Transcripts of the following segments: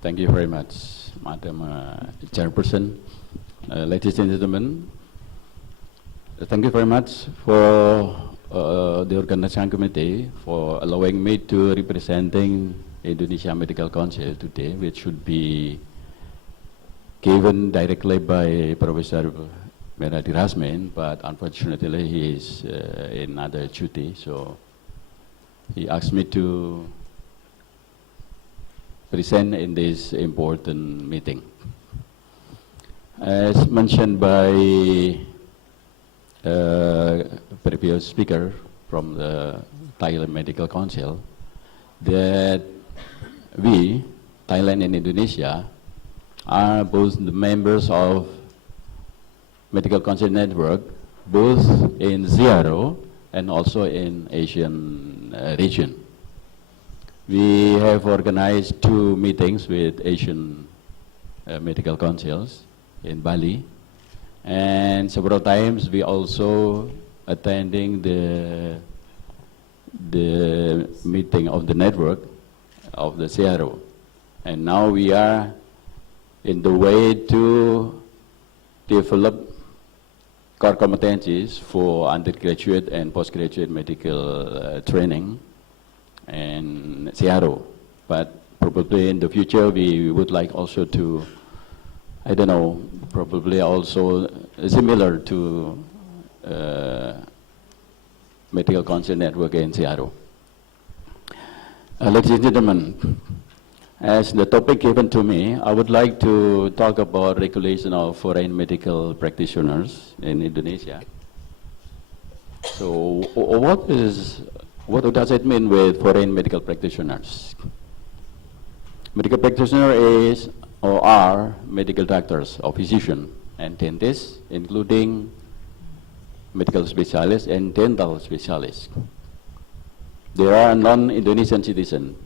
Thank you very much, Madam Chairperson. Ladies and gentlemen, thank you very much for the organizing committee for allowing me to representing Indonesia Medical Council today, which should be given directly by Professor Meradi Rasmin, but unfortunately he is in other duty, so he asked me to present in this important meeting. As mentioned by previous speaker from the Thailand Medical Council, that we, Thailand and Indonesia, are both the members of Medical Council Network, both in Zero and also in Asian region. We have organized 2 meetings with Asian medical councils in Bali, and several times we also attending the meeting of the network of the CRO. And now we are in the way to develop core competencies for undergraduate and postgraduate medical training and CRO, but probably in the future we would like also to, I don't know, probably also similar to Medical Council Network and CRO. Ladies and gentlemen, as the topic given to me, I would like to talk about regulation of foreign medical practitioners in Indonesia. So what does it mean with foreign medical practitioners? Medical practitioner is or are medical doctors or physicians and dentists, including medical specialists and dental specialists. They are non-Indonesian citizens,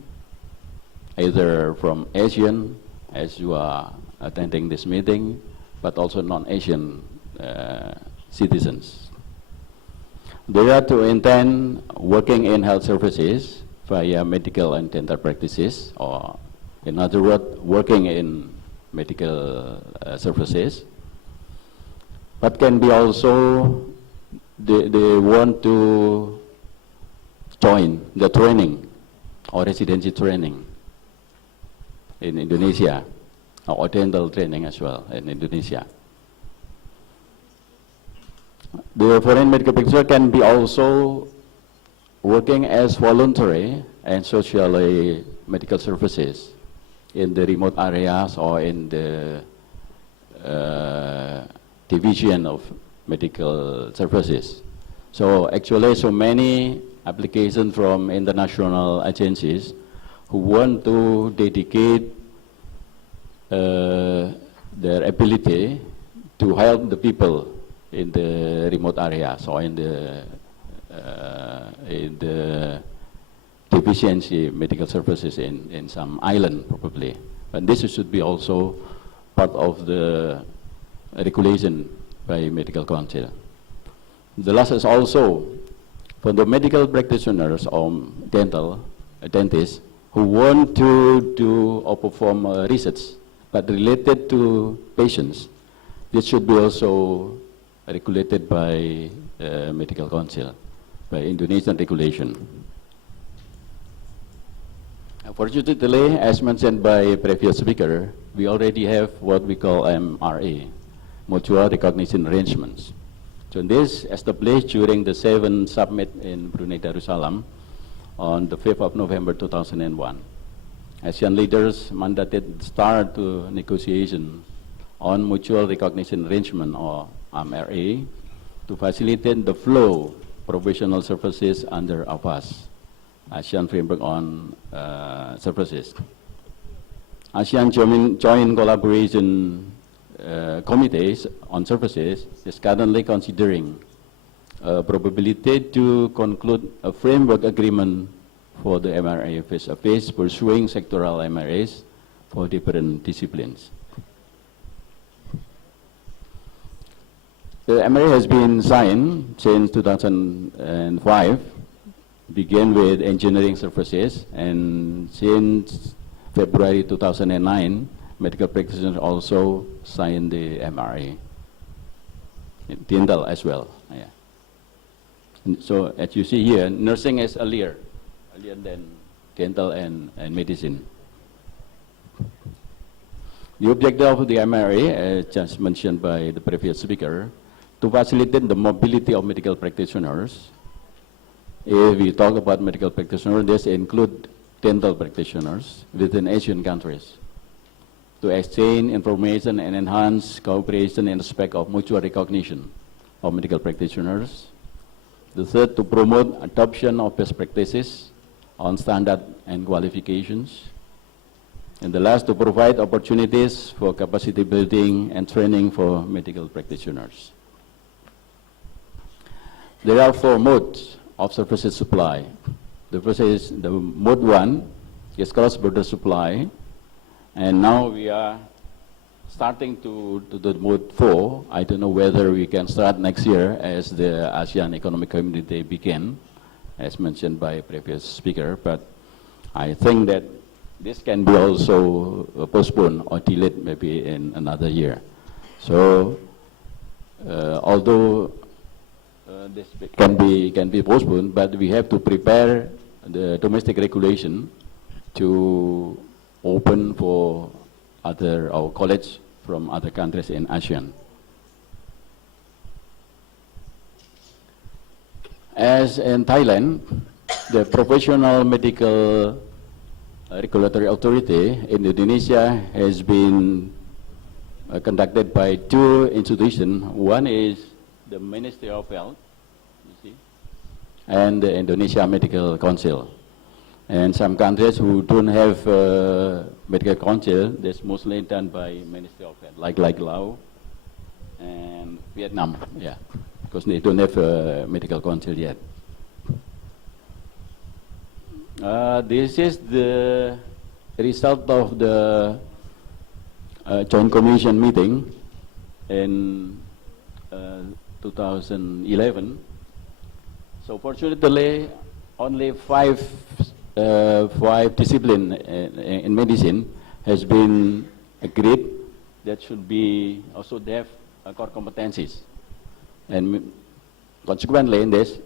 either from Asian, as you are attending this meeting, but also non-Asian citizens. They are to intend working in health services via medical and dental practices, or in other words, working in medical services, but can be also, they want to join the training or residency training in Indonesia, or dental training as well in Indonesia. The foreign medical practitioner can be also working as voluntary and socially medical services in the remote areas or in the division of medical services. So actually, so many applications from international agencies who want to dedicate their ability to help the people in the remote areas or in the deficiency medical services in some island probably. But this should be also part of the regulation by Medical Council. The last is also for the medical practitioners or dentists who want to do or perform research but related to patients. This should be also regulated by Medical Council, by Indonesian regulation. Unfortunately, as mentioned by previous speaker, we already have what we call MRA, Mutual Recognition Arrangements. So this established during the 7th summit in Brunei Darussalam on the 5th of November 2001. ASEAN leaders mandated start to negotiation on Mutual Recognition Arrangement or MRA to facilitate the flow of professional services under AFAS, ASEAN Framework on Services. ASEAN Joint Collaboration Committees on Services is currently considering probability to conclude a framework agreement for the MRA face-to-face, pursuing sectoral MRAs for different disciplines. The MRA has been signed since 2005, began with engineering services, and since February 2009, medical practitioners also signed the MRA. Dental as well. Yeah. And so as you see here, nursing is earlier than dental and medicine. The objective of the MRA, as just mentioned by the previous speaker, to facilitate the mobility of medical practitioners. If we talk about medical practitioners, this include dental practitioners within Asian countries, to exchange information and enhance cooperation in respect of mutual recognition of medical practitioners. The third, to promote adoption of best practices on standard and qualifications. And the last, to provide opportunities for capacity building and training for medical practitioners. There are 4 modes of services supply. The first is the mode 1 is cross-border supply, and now we are starting to the mode 4. I don't know whether we can start next year as the ASEAN Economic Community begin, as mentioned by a previous speaker, but I think that this can be also postponed or delayed maybe in another year. So although this can be postponed, but we have to prepare the domestic regulation to open for our college from other countries in ASEAN. As in Thailand, the Professional Medical Regulatory Authority in Indonesia has been conducted by 2 institutions. One is the Ministry of Health, you see, and the Indonesia Medical Council. And some countries who don't have medical council, that's mostly done by Ministry of Health, like Laos and Vietnam, yeah, because they don't have a medical council yet. This is the result of the Joint Commission meeting in 2011. So fortunately, only 5 disciplines in medicine has been agreed that should be also have core competencies, and consequently, in these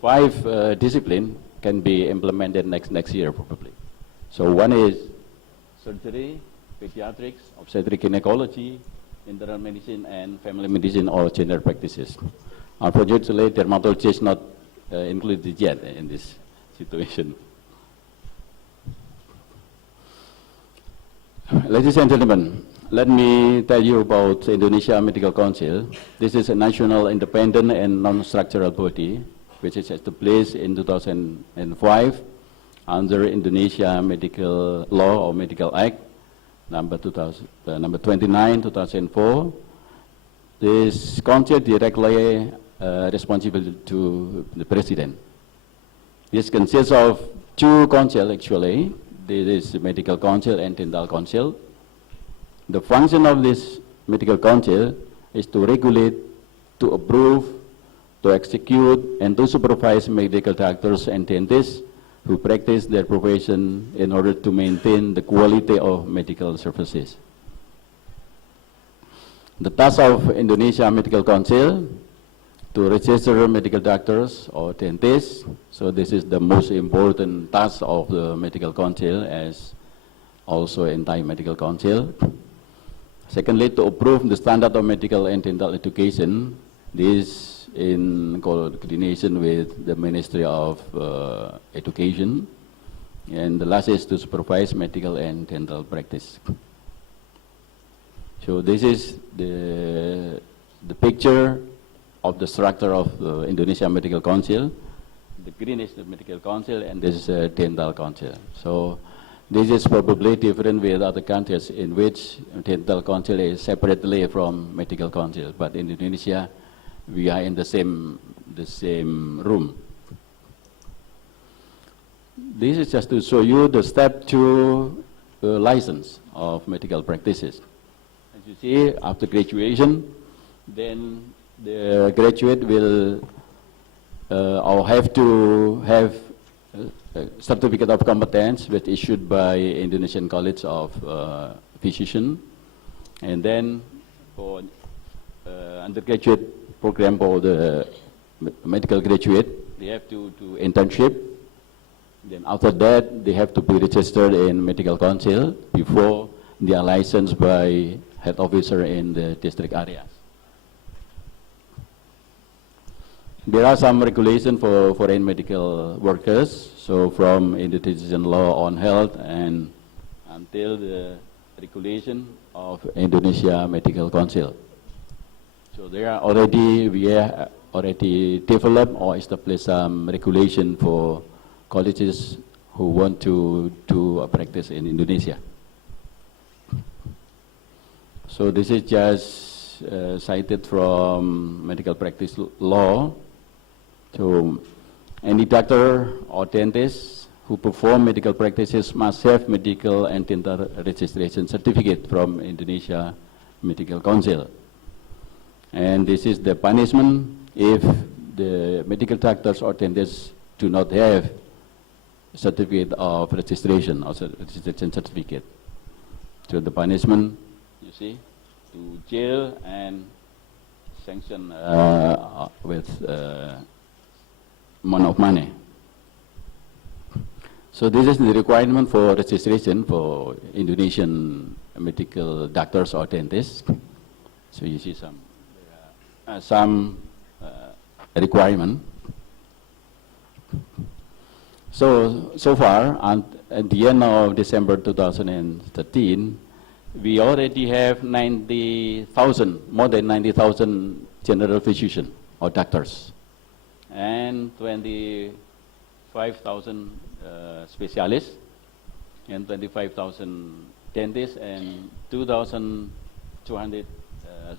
5 disciplines can be implemented next year probably. So one is surgery, pediatrics, obstetric gynecology, internal medicine, and family medicine, or general practices. Unfortunately, dermatology is not included yet in this situation. Ladies and gentlemen, let me tell you about the Indonesia Medical Council. This is a national independent and non-structural body which is established in 2005 under Indonesia Medical Law or Medical Act number 29, 2004. This council directly responsible to the president. This consists of 2 councils actually. This is the Medical Council and Dental Council. The function of this Medical Council is to regulate, to approve, to execute, and to supervise medical doctors and dentists who practice their profession in order to maintain the quality of medical services. The task of Indonesia Medical Council to register medical doctors or dentists. So this is the most important task of the Medical Council, as also in Thai Medical Council. Secondly, to approve the standard of medical and dental education. This in coordination with the Ministry of Education. And the last is to supervise medical and dental practice. So this is the picture of the structure of the Indonesia Medical Council. The green is the Medical Council, and this is a Dental Council. So this is probably different with other countries in which Dental Council is separately from Medical Council, but in Indonesia we are in the same room. This is just to show you the step to license of medical practices. As you see, after graduation, then the graduate will or have to have certificate of competence was issued by Indonesian College of Physicians, and then for undergraduate program for the medical graduate, they have to do internship. Then after that, they have to be registered in medical council before they are licensed by health officer in the district areas. There are some regulations for foreign medical workers, so from Indonesian law on health and until the regulation of Indonesia Medical Council. So there are already, we have already developed or established some regulation for colleges who want to do a practice in Indonesia. So this is just cited from medical practice law. So any doctor or dentist who perform medical practices must have medical and dental registration certificate from Indonesia Medical Council. And this is the punishment if the medical doctors or dentists do not have certificate of registration or registration certificate. So the punishment, you see, to jail and sanction with amount of money. So this is the requirement for registration for Indonesian medical doctors or dentists. So you see some requirement. So far, at the end of December 2013, we already have 90,000, more than 90,000 general physicians or doctors, and 25,000 specialists, and 25,000 dentists, and 2,200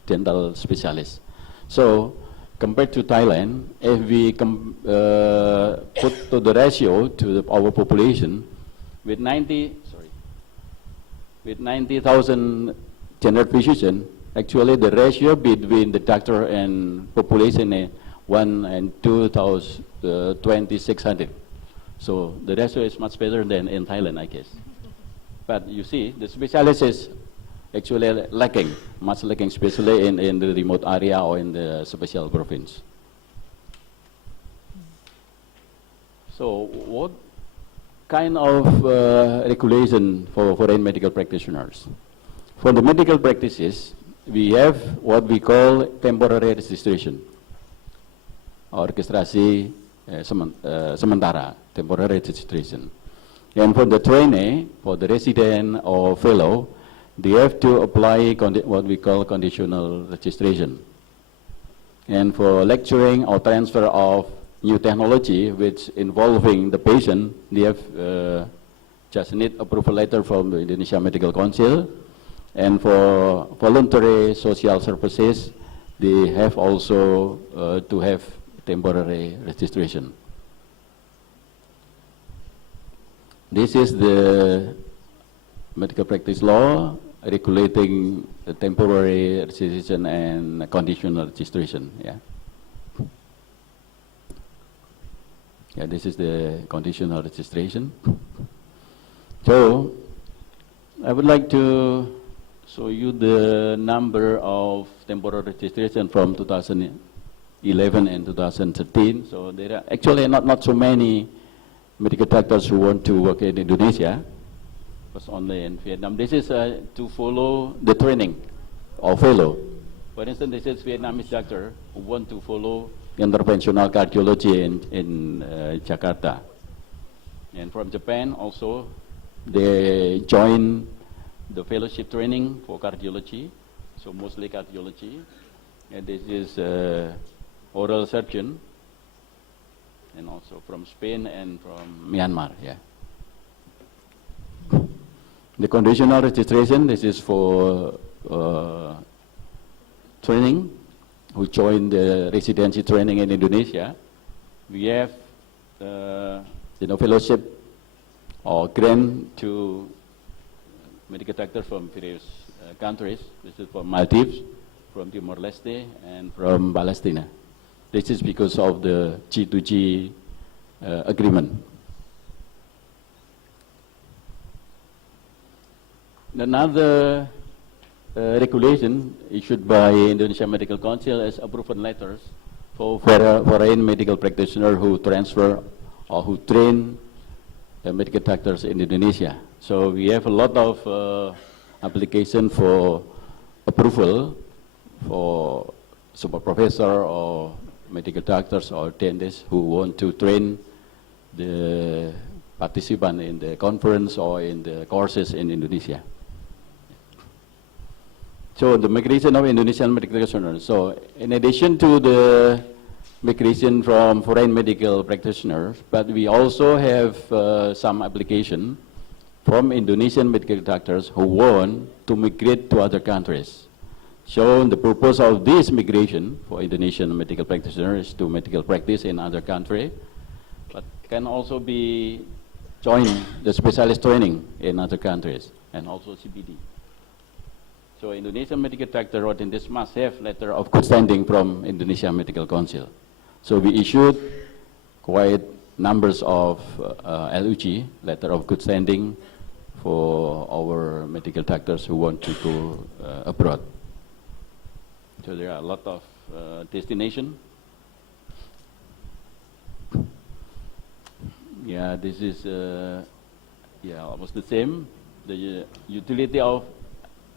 dental specialists. So compared to Thailand, if we put to the ratio to our population, with 90,000 general physicians, actually the ratio between the doctor and population is 1 and 2,600. So the ratio is much better than in Thailand, I guess. But you see, the specialist is actually lacking, much lacking, especially in the remote area or in the special province. So what kind of regulation for foreign medical practitioners? For the medical practices, we have what we call temporary registration, or registrasi sementara, temporary registration. And for the trainee, for the resident or fellow, they have to apply what we call conditional registration. And for lecturing or transfer of new technology which involving the patient, they have just need approval letter from the Indonesia Medical Council. And for voluntary social services, they have also to have temporary registration. This is the medical practice law regulating the temporary registration and conditional registration. Yeah, this is the conditional registration. So I would like to show you the number of temporary registration from 2011 and 2013. So there are actually not so many medical doctors who want to work in Indonesia. It was only in Vietnam. This is to follow the training of fellow. For instance, this is Vietnamese doctor who want to follow interventional cardiology in Jakarta. And from Japan also, they join the fellowship training for cardiology, so mostly cardiology. And this is oral surgeon, and also from Spain and from Myanmar. Yeah. The conditional registration, this is for training, who join the residency training in Indonesia. We have fellowship or grant to medical doctors from various countries. This is from Maldives, from Timor-Leste, and from Palestine. This is because of the G2G agreement. Another regulation issued by Indonesia Medical Council is approval letters for foreign medical practitioner who transfer or who train medical doctors in Indonesia. So we have a lot of application for approval for super professor or medical doctors or dentists who want to train the participant in the conference or in the courses in Indonesia. So the migration of Indonesian medical practitioners. So in addition to the migration from foreign medical practitioners, but we also have some application from Indonesian medical doctors who want to migrate to other countries. So the purpose of this migration for Indonesian medical practitioners is to medical practice in other country, but can also be join the specialist training in other countries and also CPD. So Indonesian medical doctor wrote in this must have letter of good standing from Indonesia Medical Council. So we issued quite numbers of LUG, letter of good standing, for our medical doctors who want to go abroad. So there are a lot of destination. Yeah, this is almost the same. The utility of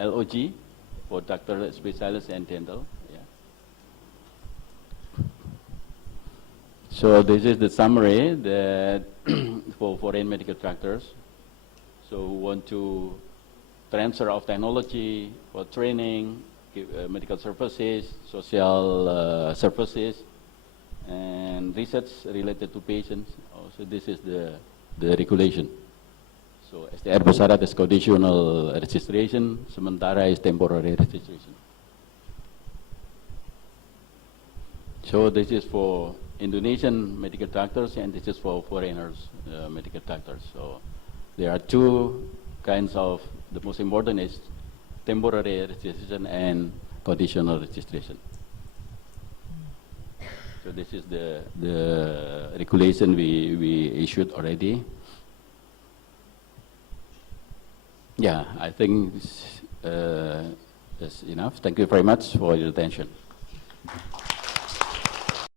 LOG for doctor, specialist, and dental. Yeah. So this is the summary that for foreign medical doctors. So who want to transfer of technology for training, medical services, social services, and research related to patients. So this is the regulation. So STR bersyarat is conditional registration, sementara is temporary registration. So this is for Indonesian medical doctors and this is for foreigners medical doctors. So there are two kinds of, the most important is temporary registration and conditional registration. So this is the regulation we issued already. Yeah, I think that's enough. Thank you very much for your attention.